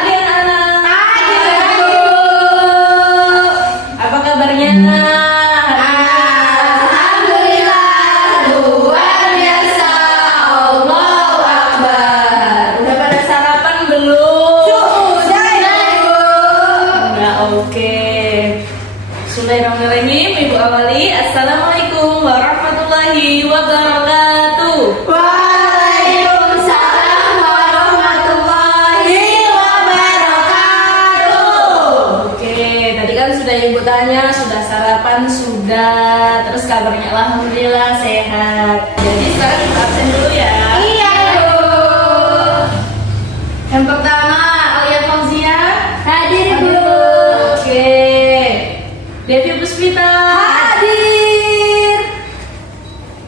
Pagi anak-anak. Pagi, Bu. Apa kabarnya? Alhamdulillah, luar biasa. Allahu Akbar. Udah pada sarapan belum? Sudah, Ibu. Udah, oke. Bismillahirrahmanirrahim. Ibu awali. Assalamualaikum warahmatullahi wabarakatuh. Waalaikumsalam warahmatullahi wabarakatuh. Oke, tadi kan sudah ibu tanya, sudah sarapan, sudah. Terus kabarnya alhamdulillah sehat. Jadi sekarang kita absen dulu ya. Iya, Bu. Yang pertama, Alia Fauzia. Hadir, Bu. Oke. Devi Puspita. Hadir.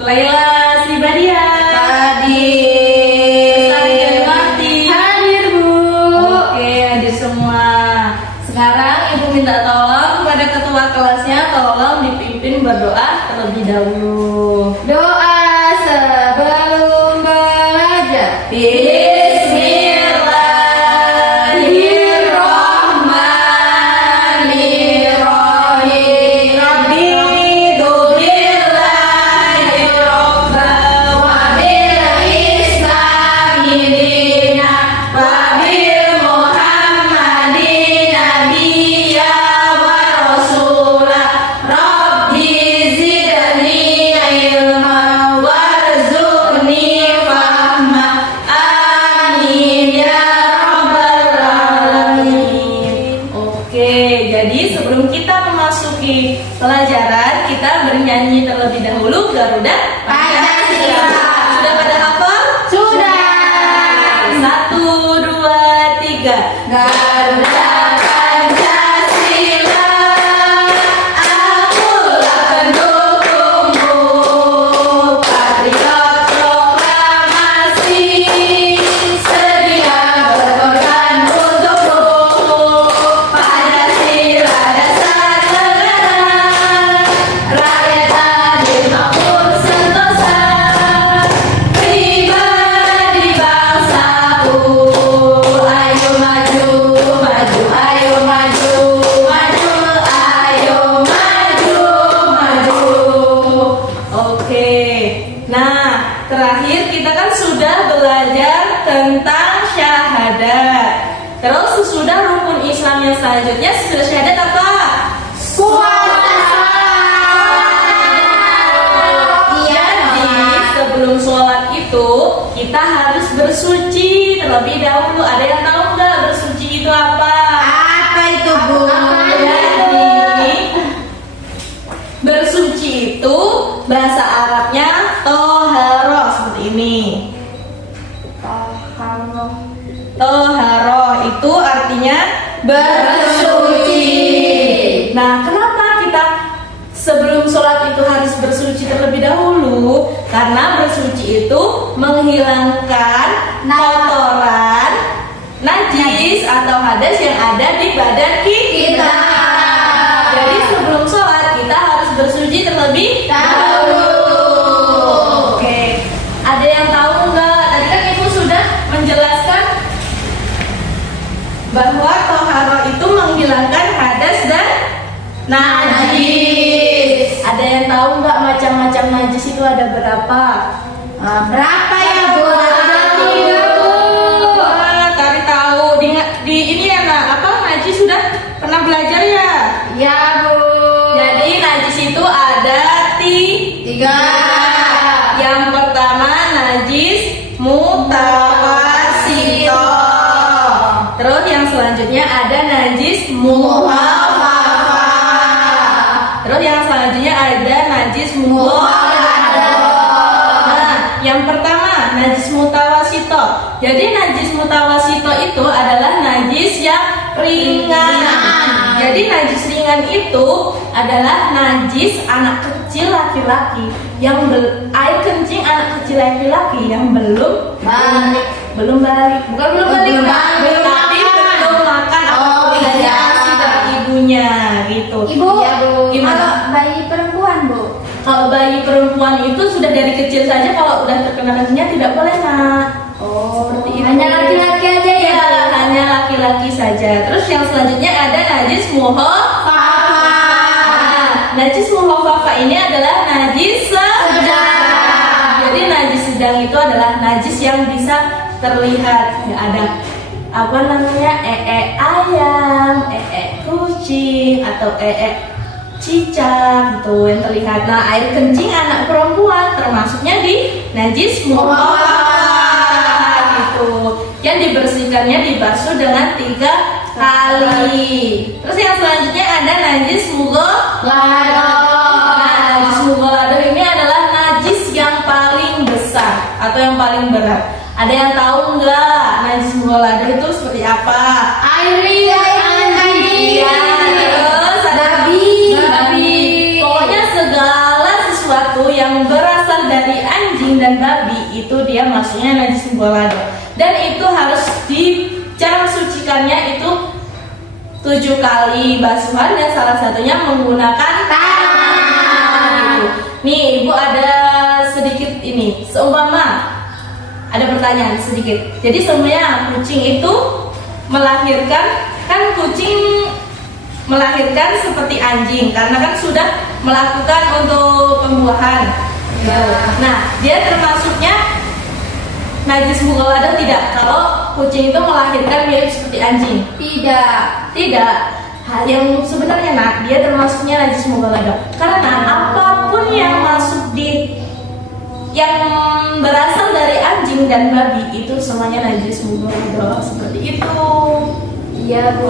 Laila Sibadia. Hadir. Sarian Marti. Hadir, Bu. Oke, hadir semua. Sekarang ibu minta tolong kepada ketua kelasnya, tolong dipimpin berdoa terlebih dahulu. Doa sebelum belajar. Bismillahirrahmanirrahim. Raditu billahi robban wa bil islami dinan wa bil muhammadin nabiyya wa rasula. Rabbi zidni ilma warzuqni fahma. Amin ya rabbal alamin. Oke, jadi sebelum kita memasuki pelajaran, kita bernyanyi terlebih dahulu Garuda Pancasila. Sudah pada hafal? Sudah. 1, 2, 3. Garuda Pancasila, akulah pendukungmu, patriot proklamasi, sedia berkorban untukmu. Pancasila dasar negara, rakyat adil makmur sentosa, pribadi bangsaku. Ayo maju, maju, ayo maju, maju, ayo maju, maju. Oke. Nah, terakhir kita kan sudah belajar tentang syahadat. Terus sesudah rukun Islam yang selanjutnya sesudah syahadat apa? Jadi sebelum sholat itu kita harus bersuci terlebih dahulu. Ada yang tahu nggak bersuci itu apa? Apa itu, Bu? Jadi bersuci itu bahasa Arabnya toharoh seperti ini. Toharoh itu artinya bersuci. Nah, kenapa kita sebelum sholat itu harus bersuci terlebih dahulu? Karena bersuci itu menghilangkan kotoran, najis atau hadas yang ada di badan kita. Jadi sebelum sholat kita harus bersuci terlebih dahulu. Oke, ada yang tahu nggak? Tadi kan ibu sudah menjelaskan bahwa toharoh itu menghilangkan hadas dan najis. Ada yang tahu nggak macam-macam najis itu ada berapa? Berapa ya, Bu? Wah, Tari tahu di ini ya nak, apa najis sudah pernah belajar ya? Ya, Bu. Jadi najis itu ada Tiga. Yang pertama najis mutawasito. Terus yang selanjutnya ada najis muhafafah. Terus yang selanjutnya ada najis mughalladzah. Nah, yang pertama najis mutawasito. Jadi najis mutawasito itu adalah najis yang ringan. Jadi najis ringan itu adalah najis anak kecil laki-laki yang air kencing anak kecil laki-laki yang belum Balik. belum balik, bukan belum balik, Belum Kak. balik. Tapi belum makan Oh, atau tidak iya. diasi dari ibunya gitu. Ibu, Iya, Bu. Gimana? kalau bayi perempuan, Bu? Kalau bayi perempuan itu sudah dari kecil saja, kalau udah terkena kencingnya tidak boleh, nak. Oh, Seperti itu. hanya laki-laki aja ya? Iya, hanya laki-laki selanjutnya ada najis muhaffafa. Najis muhaffafa ini adalah najis sedang. Jadi najis sedang itu adalah najis yang bisa terlihat. Ya, ada apa namanya, ayam, kucing, atau cicak gitu yang terlihat. Nah, air kencing anak perempuan termasuknya di najis muhaffafa gitu. Yang dibersihkannya dibasuh dengan 3 kali. Terus yang selanjutnya ada najis mughalladah. Nah, najis mughalladah ini adalah najis yang paling besar atau yang paling berat. Ada yang tahu nggak najis mughalladah itu seperti apa? Air anjing. Iya, terus ada babi. Pokoknya segala sesuatu yang berasal dari anjing dan babi itu dia masuknya najis mughalladah. Dan itu harus cara mensucikannya itu 7 kali basuhan, dan salah satunya menggunakan tangan. Gitu. Nih, Ibu ada sedikit ini. Seumpama ada pertanyaan sedikit. Jadi sebenarnya kucing itu melahirkan, kan kucing melahirkan seperti anjing karena kan sudah melakukan untuk pembuahan. Gitu. Nah, dia termasuknya najis mughalladah tidak kalau kucing itu melahirkan mirip seperti anjing? Tidak. Hal yang sebenarnya dia termasuknya najis mughalladah karena apapun yang masuk yang berasal dari anjing dan babi itu semuanya najis mughalladah, seperti itu. Iya, Bu.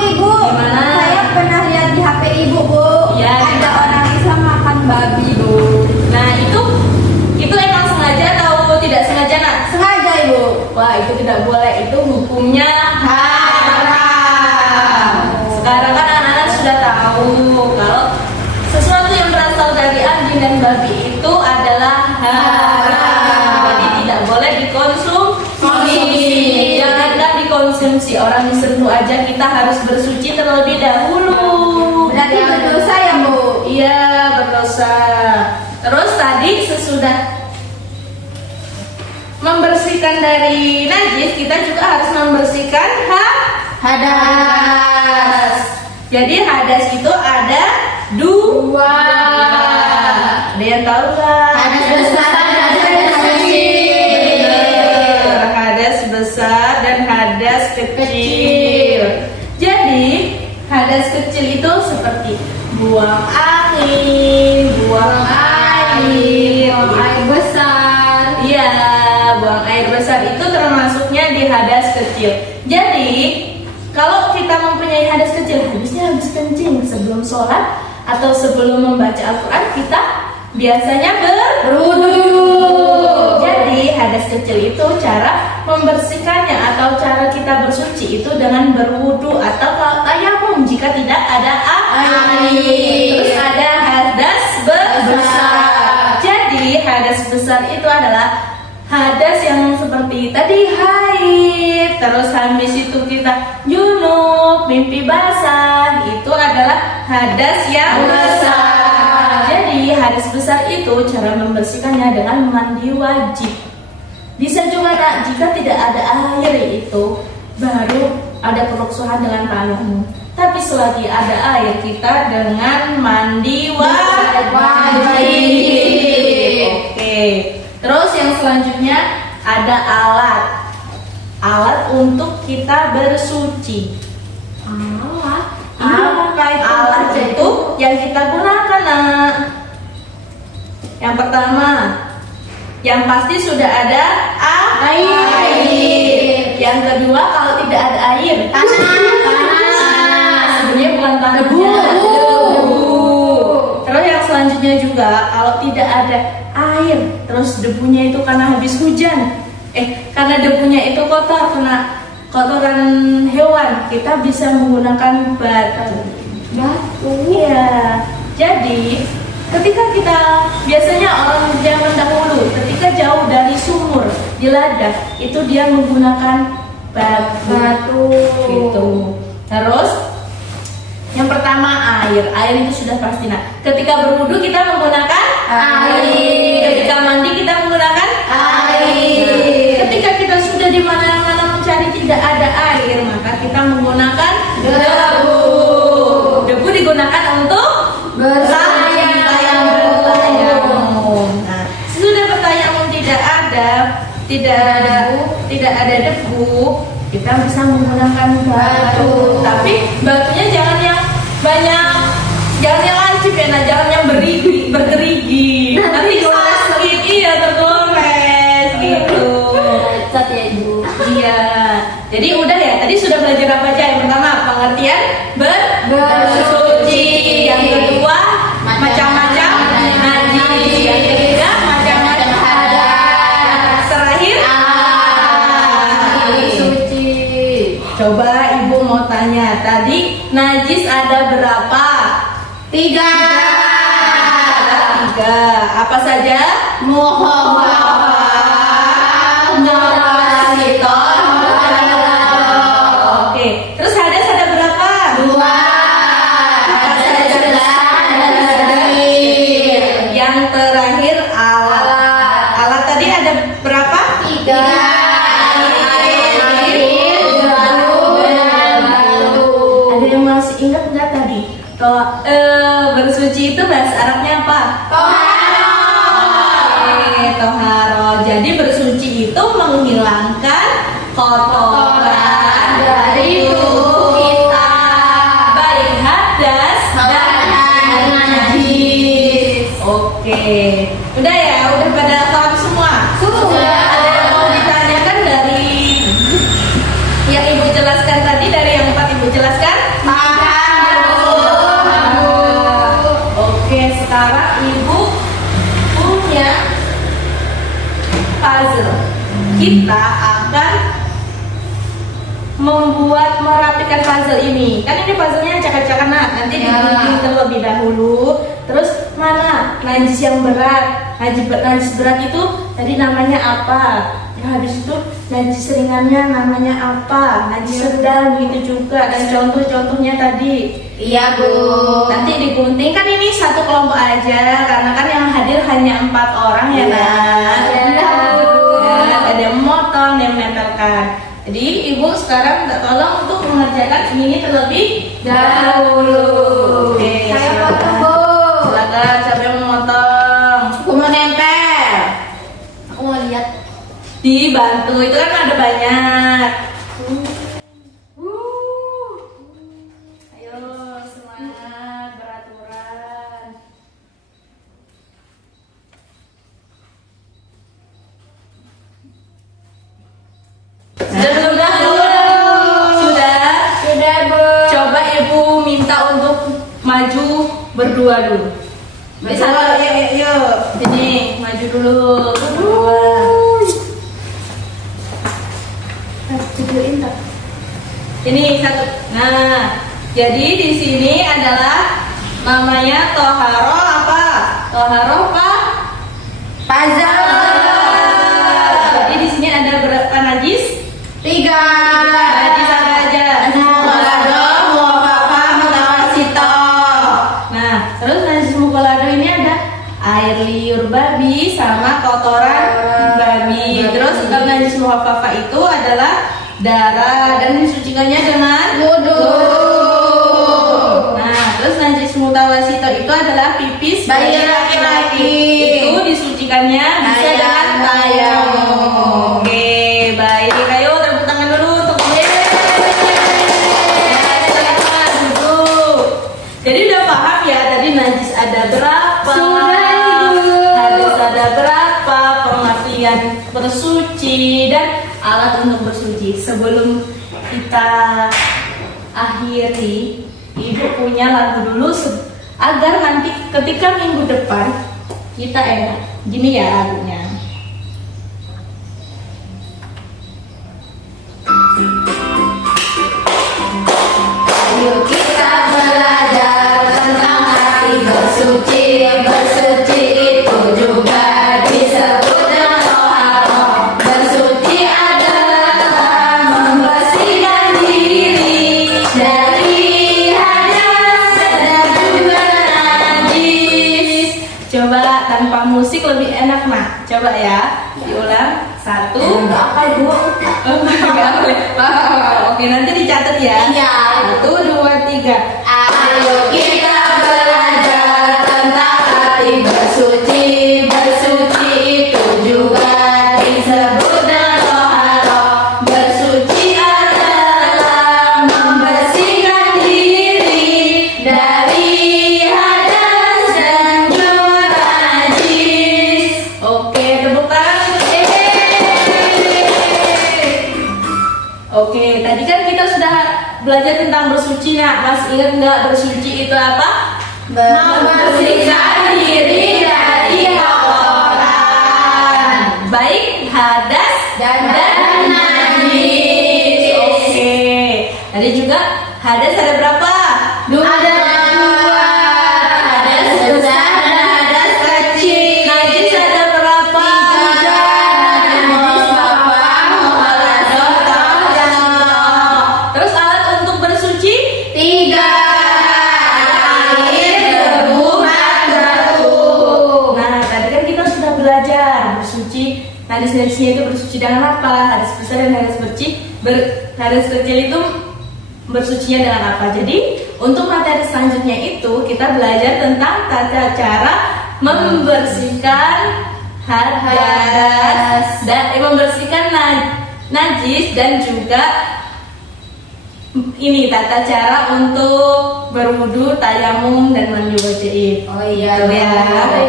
Ibu. Gimana? Saya pernah lihat di HP Ibu, Bu. Iya. Ada orang Islam makan babi, Bu. Nah, itu emang sengaja atau tidak sengaja, Nak? Sengaja, Ibu. Wah, itu tidak boleh, itu hukumnya haram. Sekarang kan anak-anak sudah tahu kalau sesuatu yang berasal dari anjing dan babi itu adalah haram. Jadi tidak boleh dikonsumsi. Jangankan dikonsumsi, orang disentuh aja kita harus bersuci terlebih dahulu. Berarti berdosa ya, Bu? Iya, berdosa. Terus tadi sesudah membersihkan dari najis, kita juga harus membersihkan hadas. Jadi hadas itu ada 2. Ada yang tahu nggak? Hadas besar dan hadas kecil. Benar, hadas besar dan hadas kecil. Jadi hadas kecil itu seperti buang angin, buang air besar. Iya, buang air besar itu termasuknya di hadas kecil. Jadi kalau kita mempunyai hadas kecil, habis kencing sebelum sholat atau sebelum membaca Al-Quran, kita biasanya berwudu. Jadi hadas kecil itu cara membersihkannya atau cara kita bersuci itu dengan berwudu atau tayamum jika tidak ada air. Terus ada hadas besar. Jadi hadas besar itu adalah hadas yang seperti tadi haid, terus habis itu kita junub, mimpi basah, itu adalah hadas yang besar. Jadi hadas besar itu cara membersihkannya dengan mandi wajib. Bisa juga jika tidak ada air itu baru ada peroksohan dengan tanganmu. Tapi selagi ada air kita dengan mandi wajib. Oke. Terus yang selanjutnya ada alat untuk kita bersuci. Apa itu alat itu yang kita gunakan, Nak? Yang pertama, yang pasti sudah ada air. Yang kedua, kalau tidak ada air, sebenarnya bukan tanah, debu. Terus yang selanjutnya juga, kalau tidak ada air, terus debunya itu karena habis hujan, karena debunya itu kotor, kena kotoran hewan, kita bisa menggunakan batu. Iya. Jadi ketika kita biasanya orang zaman dahulu ketika jauh dari sumur di ladang itu dia menggunakan batu gitu. Terus yang pertama air itu sudah pasti. Nah, ketika berwudu kita menggunakan air. Ketika mandi kita menggunakan air. Ketika kita sudah di mana-mana mencari tidak ada air, kita menggunakan debu. Debu digunakan untuk Bertayamum. Nah, sudah bertayamum tidak ada debu, kita bisa menggunakan batu. Tapi batunya jangan yang banyak, jangan yang lancip ya, nah, jangan yang bergerigi. Nanti sakit, iya tergores gitu. Cat ya Ibu. Iya. Jadi udah ya, tadi sudah belajar apa aja? Yang pertama pengertian bersuci. Yang kedua macam-macam najis. Yang ketiga macam-macam hadas. Terakhir Suci. coba Ibu mau tanya, tadi najis ada berapa? 3. Ada 3. Apa saja? Oke. Terus hadas ada berapa? 2. Yang terakhir alat. Alat tadi ada berapa? 3. Ada yang masih ingat nggak tadi? Bersuci itu bahasa Arabnya apa? Toharo. Jadi bersuci itu menghilangkan kotoran dari tubuh kita, baik hadas dan najis. Oke, udah ya, udah pada paham semua. Sudah. Ada yang mau ditanyakan dari yang Ibu jelaskan tadi, dari yang 4 Ibu jelaskan? Oke, sekarang Ibu punya puzzle. Kita akan merapikan puzzle ini. Kan ini puzzle-nya acak-acakan, nah, nanti digunting terlebih dahulu. Terus mana najis yang berat? Najis berat itu tadi namanya apa? Ya, habis itu najis ringannya namanya apa? Najis sedang gitu juga, dan contoh-contohnya tadi. Iya Bu. Nanti digunting, kan ini satu kelompok aja karena kan yang hadir hanya 4 orang ya, Nak. Iya, Bu. Ya, ada yang memotong, ada yang menempelkan. Jadi Ibu sekarang minta tolong untuk mengerjakan ini terlebih dahulu. Oke, Saya silakan. potong Bu. Silakan, siapa yang memotong? Aku mau nempel. Aku mau lihat. Dibantu, itu kan ada banyak. Ayo semangat beraturan. Sudah belum dahulu? Sudah. Sudah Bu. Coba Ibu minta untuk maju berdua dulu. Bisa, yuk. Sini, maju dulu. Berdua. Videoin tak? Ini satu. Nah, jadi di sini adalah namanya toharo apa? Toharo apa? Puzzle. Jadi di sini ada berapa najis? 3. Najis apa aja? Nah, terus najis mukolado ini ada air liur babi sama kotoran babi. Terus kalau najis muhafafa itu adalah darah dan disucikannya dengan Wudu. Nah, terus najis mutawasito itu adalah pipis Bayi laki-laki. Itu disucikannya bisa dengan tayamum. Oke, baik. Ayo tepuk tangan dulu untuk silakan duduk. Jadi udah paham ya tadi najis ada berapa? Sudah, Ibu. Hadis ada berapa? Pengertian bersuci dan alat untuk bersuci. Sebelum kita akhiri, Ibu punya lagu dulu agar nanti ketika minggu depan kita enak. Gini ya lagunya. Ayo kita belajar tentang hari bersuci. Bersuci itu juga disebut dengan toharo. Bersuci adalah membersihkan diri dari hadas dan juga najis. Coba tanpa musik lebih enak, Nak. Coba ya, diulang. 1. Apa Ibu? Enggak boleh. Oke. Oke, nanti dicatat ya. Iya. 1, 2, 3. Ayo kita belajar tentang hati bersuci. Bersuci itu juga disebut dengan toharo. Bersuci adalah membersihkan diri dari hadas dan juga najis. Oke, tepuk tangan. Oke, tadi kan kita sudah belajar tentang bersuci. Nah, Mas ingat nggak bersuci itu apa? Membersihkan diri dari kotoran Baik hadas dan najis. Oke. Tadi juga hadas ada berapa? Ada dua, hadas besar dan hadas kecil. Najis ada berapa? Tiga, najis bawah, muhaladot, dan Terus alat untuk bersuci? tiga, air, debu, dan batu. Nah, tadi kan kita sudah belajar bersuci. Hadis-hadisnya itu bersuci dengan apa? Hadis besar dan hadis hadis kecil itu bersucinya dengan apa? Jadi, untuk materi selanjutnya itu kita belajar tentang tata cara membersihkan hadas dan membersihkan najis dan juga ini tata cara untuk berwudu, tayamum dan mandi wajib. Oh iya, Gitu ya.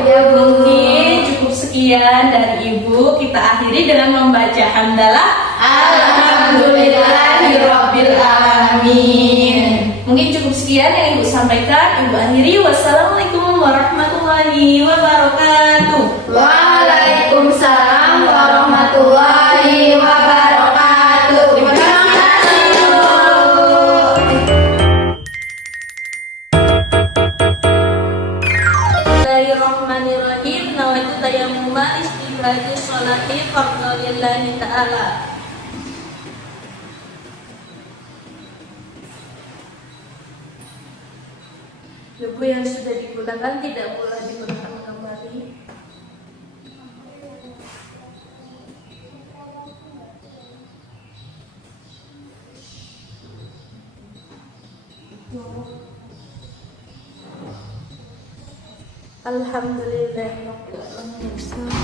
iya, Bu. Mungkin cukup sekian dari Ibu. Kita akhiri dengan membaca hamdalah. Alhamdulillahirabbil alamin. Mungkin cukup sekian yang Ibu sampaikan. Ibu akhiri. Wassalamualaikum warahmatullahi wabarakatuh. Waalaikumsalam warahmatullahi wabarakatuh. Terima kasih, Bu. Bismillahirrahmanirrahim. Nawaitu tayammuma istibadi sholati fardholillahi ta'ala. Debu yang sudah digunakan tidak boleh digunakan kembali. Alhamdulillahirabbil alamin.